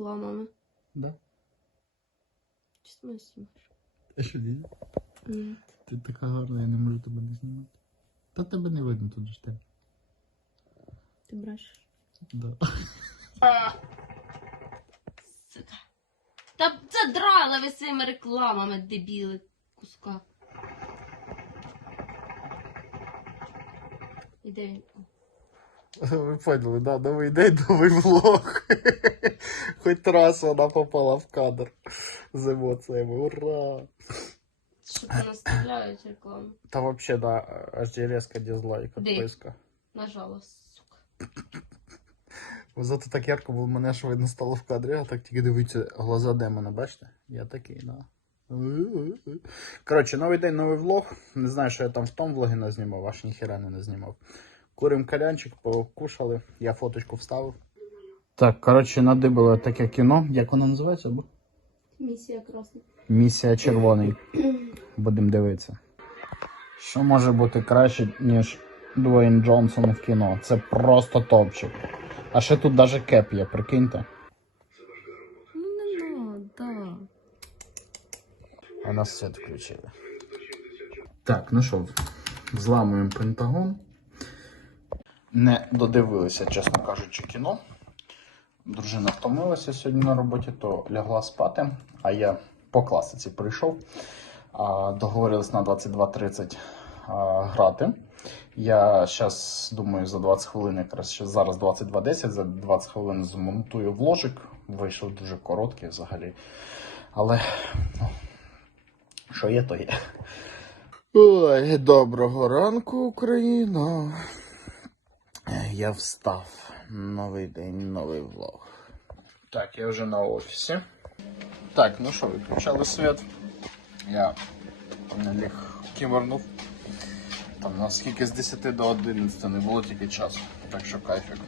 рекламами. Да. Чи ти мене знімаєш? А що ні? Ні. Ти така гарна, я не можу тебе не знімати. Та тебе не видно тут ж тебе. Ти брешеш. Да. Сука. Та це драла ви своїми рекламами, дебіли куска. І де він? О, Ви поняли, да, новий день, новий влог. Хоч раз вона попала в кадр з емоціями. Ура! Що понаставляють рекламу? Та вообще, да, аж резко дизлайк, відписка. Нажала, сука. Зато так ярко було мене, що видно стало в кадрі, а так тільки дивіться, глаза демона, бачите? Я такий, да. Коротше, новий день, новий влог. Не знаю, що я там в тому влогі не знімав, аж ніхіра не знімав. Курим калянчик, покушали, я фоточку вставив. Так, коротше, надибало таке кіно. Як воно називається? Місія красна. Місія червоний. Будемо дивитися. Що може бути краще, ніж Дуейн Джонсон в кіно? Це просто топчик. А ще тут навіть кеп є, прикиньте. Ну не надо. А нас світ включили. Так, ну що, зламуємо Пентагон. Не додивилися, чесно кажучи, кіно. Дружина втомилася сьогодні на роботі, то лягла спати, а я по класиці прийшов. Договорились на 22.30 грати. Я зараз думаю за 20 хвилин, якраз ще зараз 22.10, за 20 хвилин змонтую вложик. Вийшов дуже короткий взагалі. Але ну, що є, то є. Ой, доброго ранку, Україна. Я встав. Новий день, новий влог. Так, я вже на офісі. Так, ну що, виключали світ. Я ліг ківернув. Там наскільки з 10 до 11 не було тільки часу. Так що кайфик.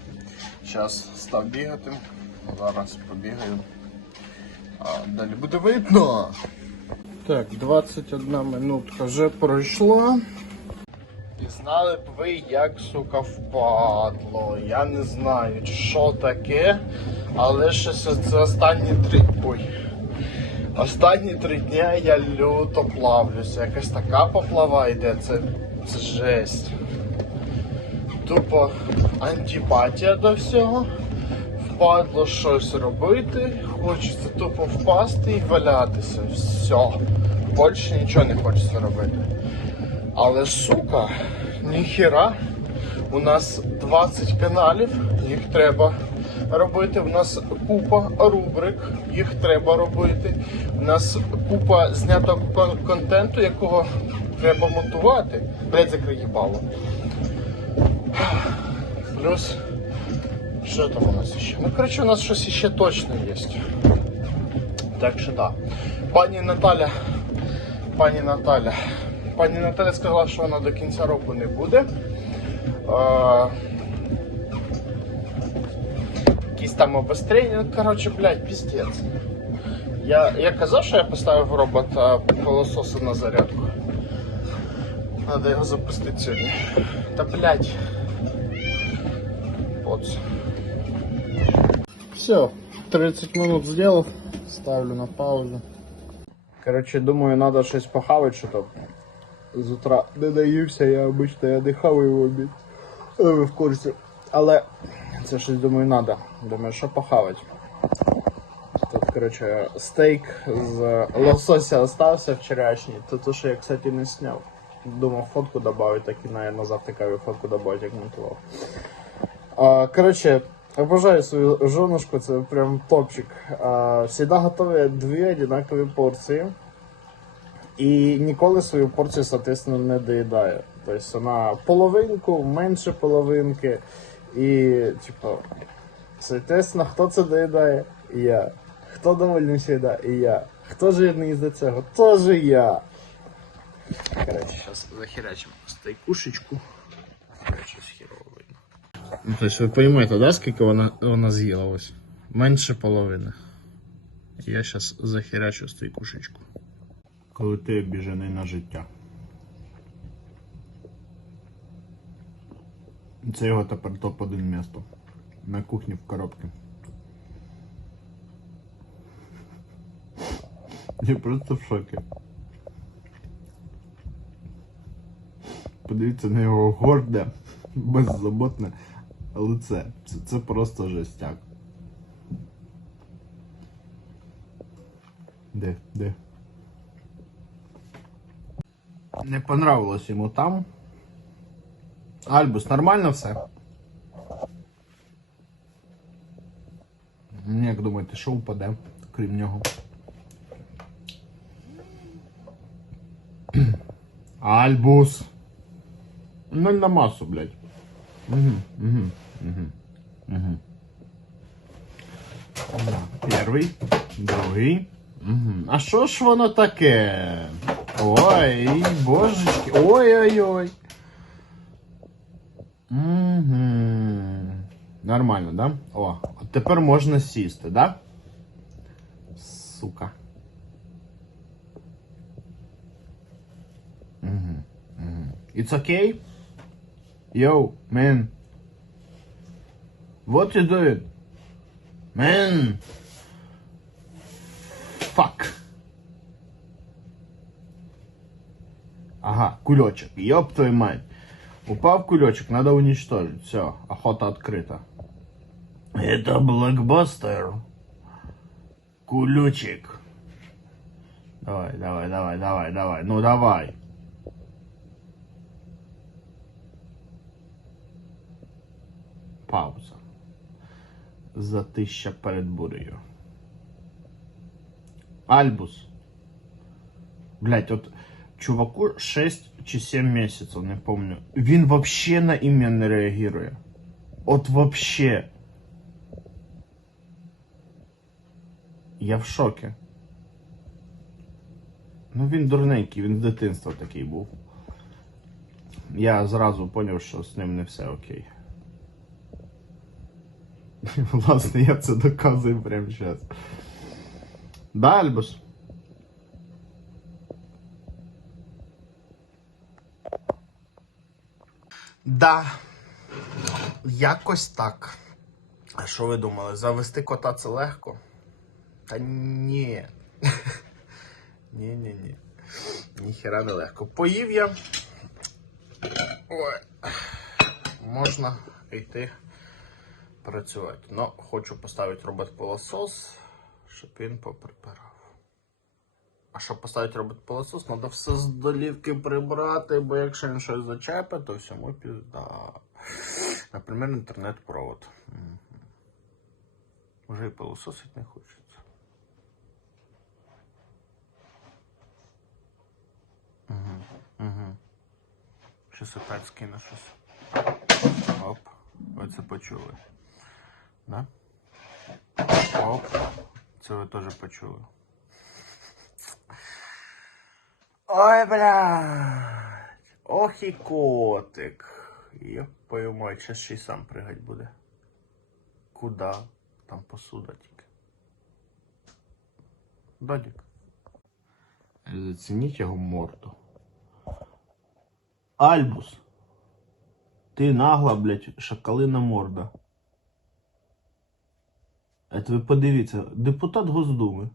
Зараз став бігати. Зараз побігаю. А далі буде видно. Так, 21 минутка вже пройшла. Знали б ви, як сука впадло. Я не знаю, що таке, але щось це останні три. Ой. Останні три дня я люто плавлюся. Якась така поплава йде, це, це жесть. Тупо антипатія до всього. Впадло щось робити, хочеться тупо впасти і валятися. Все. Більше нічого не хочеться робити. Але сука, ніхіра. У нас 20 каналів, їх треба робити. У нас купа рубрик, їх треба робити. У нас купа знятого контенту, якого треба монтувати. Блять, закрий їбало. Плюс. Що там у нас ще? Ну, коротше, у нас щось ще точно є. Так що так. Пані Наталя. Пані Наталя. Пані Наталя сказала, що вона до кінця року не буде. А, якісь там обострення. Коротше, блядь, піздець. Я, я казав, що я поставив робота пилососа на зарядку. Надо його запустити сьогодні. Та блядь. От. Все, 30 минут сделал. Ставлю на паузу. Короче, думаю, надо щось похавать, що то з утра не наївся, я обично я не хаваю в обід. Е, Ви в курсі. Але це щось думаю надо. Думаю, що похавать. Тут, короче, стейк з лосося остався вчорашній. То то, що я, кстати, не сняв. Думав фотку добавить, так і наверное, завтра фотку добавить, як монтував. А, короче, обожаю свою женушку, це прям топчик. А, всегда готовят две одинаковые порции. І ніколи свою порцію, соответственно, не доїдає. Тобто вона половинку, менше половинки. І, типу, соответственно, хто це доїдає? Я. Хто довольний всегда? І я. Хто жирний із-за цього? Тоже я. Зараз захерачимо стейкушечку. Щось хірово видно. Ну, тобто ви розумієте, да, скільки вона, вона з'їла ось? Менше половини. Я зараз захерачу стейкушечку. Коли ти обіжений на життя. Це його тепер топ-1 місто. На кухні в коробці. Я просто в шокі. Подивіться на його горде, беззаботне лице. Це, це просто жестяк. Де? Де? Не понравилось йому там. Альбус, нормально все? Ну, Як думаєте, що впаде, крім нього? Альбус. Ноль на массу, блядь. Угу, угу, угу, угу. Перший, другий. Угу. А що ж воно таке? Ой, божечки. Ой-ой-ой. Угу. Нормально, да? О, от тепер можна сісти, да? Сука. It's okay? Yo, man. What you doing? Man. Fuck. Ага, кулечек. Ёб твою мать. Упав кулечек, надо уничтожить. Все, охота открыта. Это блокбастер. Кулечек. Давай, давай, давай, давай, давай. Ну давай. Пауза. Затища перед бурею. Альбус. Блять, от чуваку 6 чи 7 місяців, не помню. Він вообще на ім'я не реагує. От вообще. Я в шокі. Ну він дурненький, він з дитинства такий був. Я зразу зрозумів, що з ним не все окей. Власне, я це доказую прямо зараз. Да, Альбус? Да. Якось так. А що ви думали? Завести кота це легко? Та ні. Ні, ні, ні. Ніхера не легко. Поїв я. Ой. Можна йти працювати. Ну, хочу поставити робот-пилосос, щоб він поприбирав. А щоб поставити робот-пилосос, треба все з долівки прибрати, бо якщо він щось зачепить, то всьому пізда. Наприклад, інтернет-провод. Уже і пилососити не хочеться. Угу, угу. Щось опять скину щось. Оп. Ви це почули. Да? Оп. Це ви теж почули. Ой, блядь. Ох і котик. Йоп, поймай, зараз ще й сам пригать буде. Куда? Там посуда тільки. Додік. Зацініть його морду. Альбус. Ти нагла, блядь, шакалина морда. Это ви подивіться, депутат Госдуми.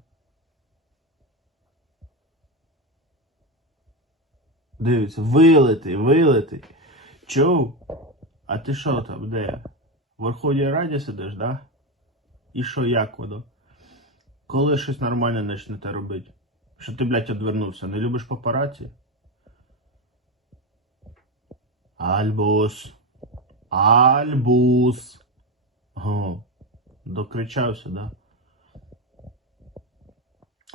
Дивіться, вилитий, вилитий. Чув? А ти що там, де? В Верховній Раді сидиш, да? І що, як воно? Коли щось нормальне почнете робити? Що ти, блядь, одвернувся? Не любиш папараці? Альбус. Альбус. О, докричався, да?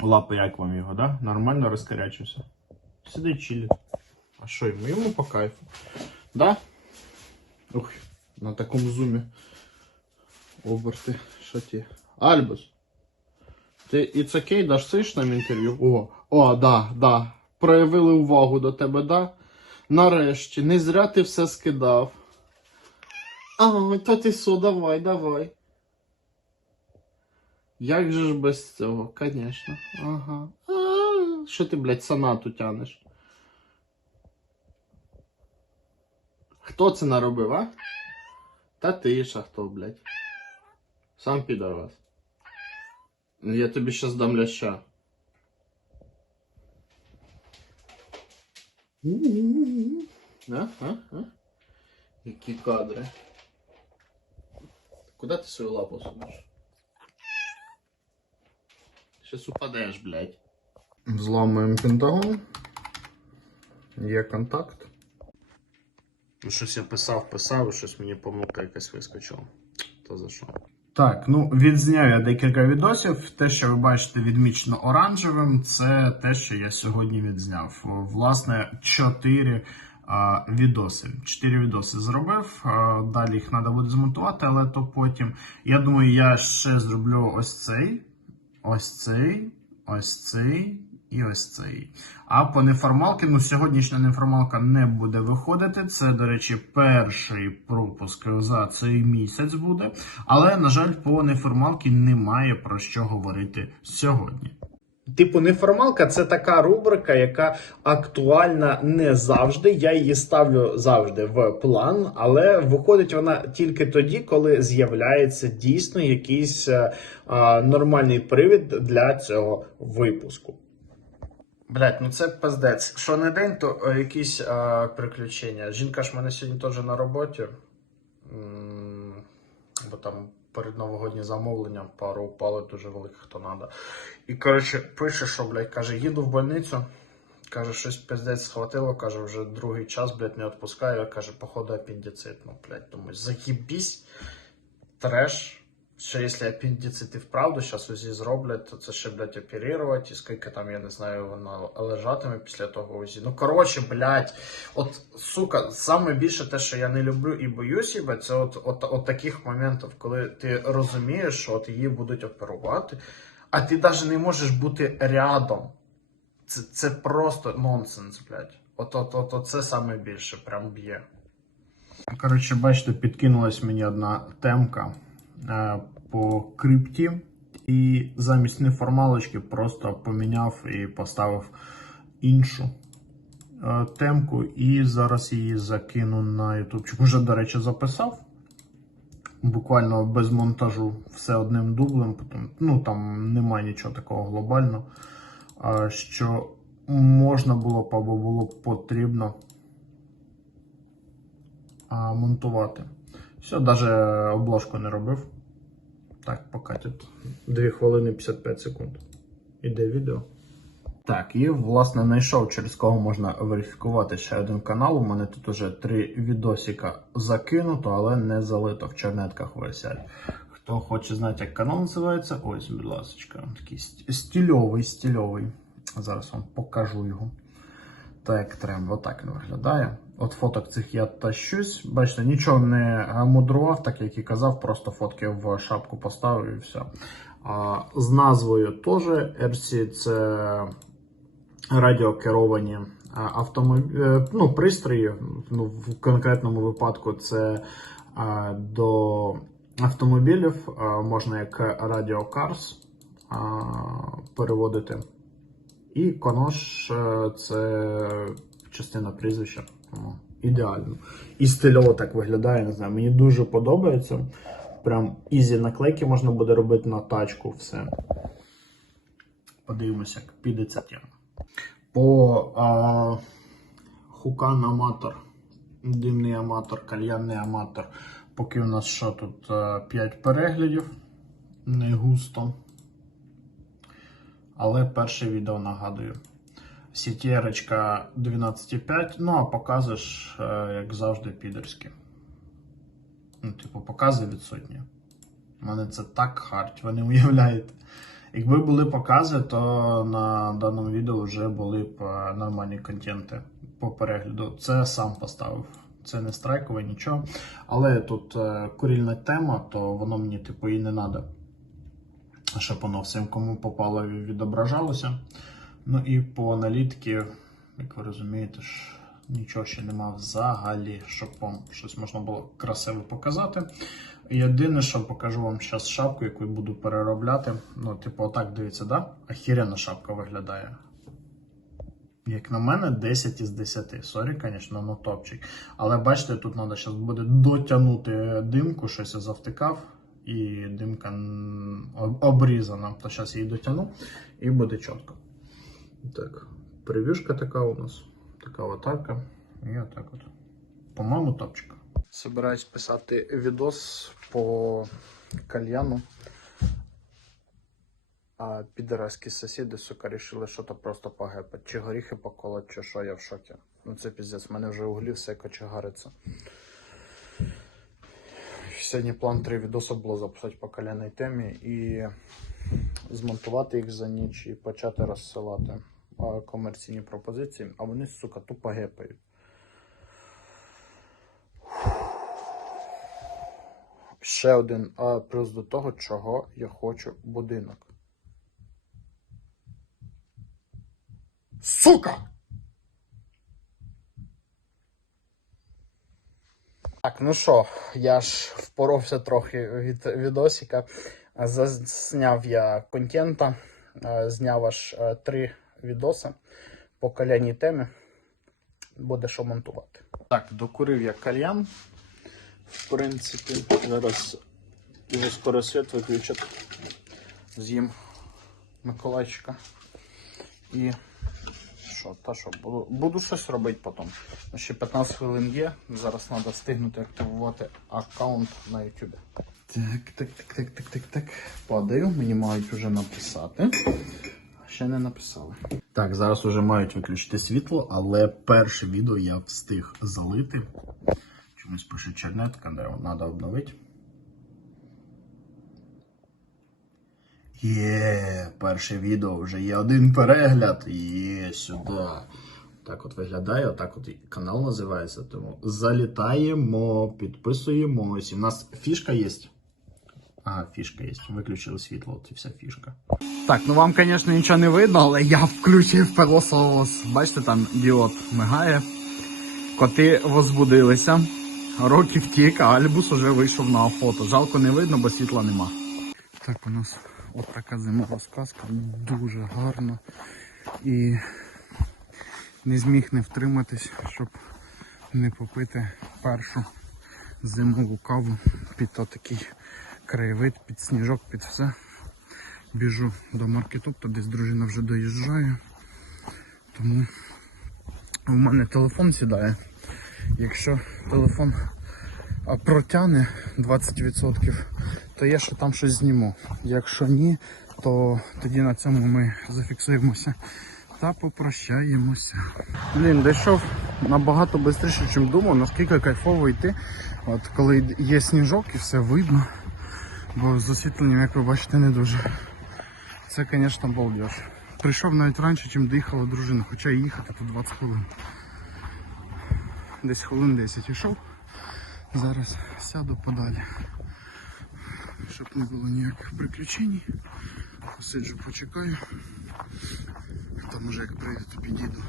Лапи, як вам його, да? Нормально розкарячився. Сидить чилить. А що йому? Йому по кайфу. Да? Ух, на такому зумі. Оберти. Що ті? Альбус. Ти It's okay, даш сиш нам інтерв'ю? О, о, да, да. Проявили увагу до тебе, да? Нарешті, не зря ти все скидав. А, та ти що, давай, давай. Як же ж без цього, конечно. Ага. Що ти, блядь, санату тянеш? Хто це наробив, а? Та ти ж, а хто, блядь? Сам підарас. Я тобі щас дам ляща. А? А? А? Які кадри? Куда ти свою лапу сунеш? Сейчас упадеш, блядь. Взламуємо пентагон. Є контакт. Ну, щось я писав, писав, і щось мені помилка якась вискочила. То за що? Так, ну відзняв я декілька відосів. Те, що ви бачите відмічено оранжевим, це те, що я сьогодні відзняв. Власне, чотири а, відоси. Чотири відоси зробив. А, далі їх треба буде змонтувати, але то потім. Я думаю, я ще зроблю ось цей, ось цей, ось цей. І ось цей. А по неформалки, ну сьогоднішня неформалка не буде виходити. Це, до речі, перший пропуск за цей місяць буде. Але, на жаль, по неформалки немає про що говорити сьогодні. Типу, неформалка це така рубрика, яка актуальна не завжди. Я її ставлю завжди в план, але виходить вона тільки тоді, коли з'являється дійсно якийсь е, а, нормальний привід для цього випуску. Блять, ну це пиздець. Що не день, то е, якісь е, приключення. Жінка ж мене сьогодні теж на роботі. Бо там перед новогодні замовлення пару упали дуже великих, хто надо. І коротше, пише, що, блядь, каже, їду в больницю. Каже, щось пиздець схватило, каже, вже другий час, блядь, не відпускаю. Каже, походу апендицит. Ну, блядь, думаю, заїбісь, треш. Що якщо апендицит і вправду зараз УЗІ зроблять, то це ще, блядь, оперувати, і скільки там, я не знаю, вона лежатиме після того УЗІ. Ну, коротше, блядь, от, сука, саме більше те, що я не люблю і боюсь їбе, це от, от, от таких моментів, коли ти розумієш, що от її будуть оперувати, а ти навіть не можеш бути рядом. Це, це просто нонсенс, блядь. От, от, от, от це саме більше, прям б'є. Коротше, бачите, підкинулась мені одна темка е, по крипті, і замість неформалочки просто поміняв і поставив іншу е, темку, і зараз її закину на YouTube. Вже, до речі, записав. Буквально без монтажу все одним дублем, потім, ну там немає нічого такого глобального, що можна було б або було б потрібно монтувати. Все, навіть обложку не робив. Так, поки тут 2 хвилини 55 секунд. Іде відео. Так, і власне знайшов, через кого можна верифікувати ще один канал. У мене тут уже три відосика закинуто, але не залито в чернетках висять. Хто хоче знати, як канал називається, ось, будь ласка, такий ст- стильовий, стильовий. Зараз вам покажу його. Так як треба, отак він виглядає. От фоток цих я тащусь. Бачите, нічого не мудрував, так як і казав, просто фотки в шапку поставив і все. А, з назвою теж RC це радіокеровані автомобілі, ну, пристрої. Ну, в конкретному випадку це а, до автомобілів а, можна як радіокарс переводити. І конош е, це частина прізвища. Тому ідеально. І стильово так виглядає, не знаю. Мені дуже подобається. Прям ізі наклейки можна буде робити на тачку, все. Подивимося, як піде ця тема. По а, хукан аматор, димний аматор, кальянний аматор. Поки у нас що тут 5 переглядів, не густо. Але перше відео нагадую. Сітєрочка 12,5, ну а показуєш, е, як завжди, підерськи. Ну, типу, покази відсутні. У мене це так харть, ви не уявляєте. Якби були покази, то на даному відео вже були б е, нормальні контенти по перегляду. Це сам поставив. Це не страйкове, нічого. Але тут е, курільна тема, то воно мені типу і не треба щоб воно всім, кому попало, відображалося. Ну і по аналітики, як ви розумієте, ж нічого ще нема взагалі, щоб вам щось можна було красиво показати. Єдине, що покажу вам зараз шапку, яку буду переробляти. Ну, типу, отак дивіться, да? Ахірена шапка виглядає. Як на мене, 10 із 10. Сорі, звісно, ну топчик. Але бачите, тут треба зараз буде дотягнути димку, щось я завтикав і димка обрізана. То зараз її дотягну і буде чітко. Так, прев'юшка така у нас. Така аватарка. І отак от. По-моєму, топчик. Собираюсь писати відос по кальяну. А підараські сусіди, сука, рішили, що то просто погепать. Чи горіхи поколоть, чи що, я в шокі. Ну це піздець, в мене вже углі все кочегариться. Сьогодні план три відоси було записати по каляній темі і змонтувати їх за ніч і почати розсилати комерційні пропозиції, а вони, сука, тупо гепають. Ще один а, плюс до того, чого я хочу будинок. Сука! Так, ну що, я ж впоровся трохи від відосика. Засняв я контента, е, зняв аж е, три відоси по каляній темі. Буде що монтувати. Так, докурив я кальян. В принципі, зараз вже скоро світ виключать. З'їм Миколайчика. І що, та що, буду, буду щось робити потім. Ще 15 хвилин є. Зараз треба встигнути активувати аккаунт на YouTube. Так, так, так, так, так, так, так. Падаю, мені мають вже написати. Ще не написали. Так, зараз вже мають виключити світло, але перше відео я встиг залити. Чомусь пише чернетка, треба обновити. Є, перше відео вже є один перегляд. Є сюди. Так от виглядає, отак от канал називається. Тому залітаємо, підписуємось. У нас фішка є. Ага, фішка є. Виключили світло, і вся фішка. Так, ну вам, звісно, нічого не видно, але я включив пилосос. Бачите, там діод мигає. Коти возбудилися. Роки втік, а Альбус уже вийшов на охоту. Жалко не видно, бо світла нема. Так, у нас от така зимова сказка. Дуже гарно. І не зміг не втриматись, щоб не попити першу зимову каву під такий краєвид, під сніжок, під все. Біжу до маркетопту, десь дружина вже доїжджає. Тому у мене телефон сідає. Якщо телефон протягне 20%, то я ще там щось зніму. Якщо ні, то тоді на цьому ми зафіксуємося та попрощаємося. Блін, дійшов набагато швидше, ніж думав, наскільки кайфово йти. От коли є сніжок і все видно. Бо з освітленням, як ви бачите, не дуже. Це, звісно, балдеж. Прийшов навіть раніше, ніж доїхала дружина, хоча і їхати тут 20 хвилин. Десь хвилин 10 ішов. Зараз сяду подалі. Щоб не було ніяких приключень. Посиджу, почекаю. Там уже як прийде, то підійду.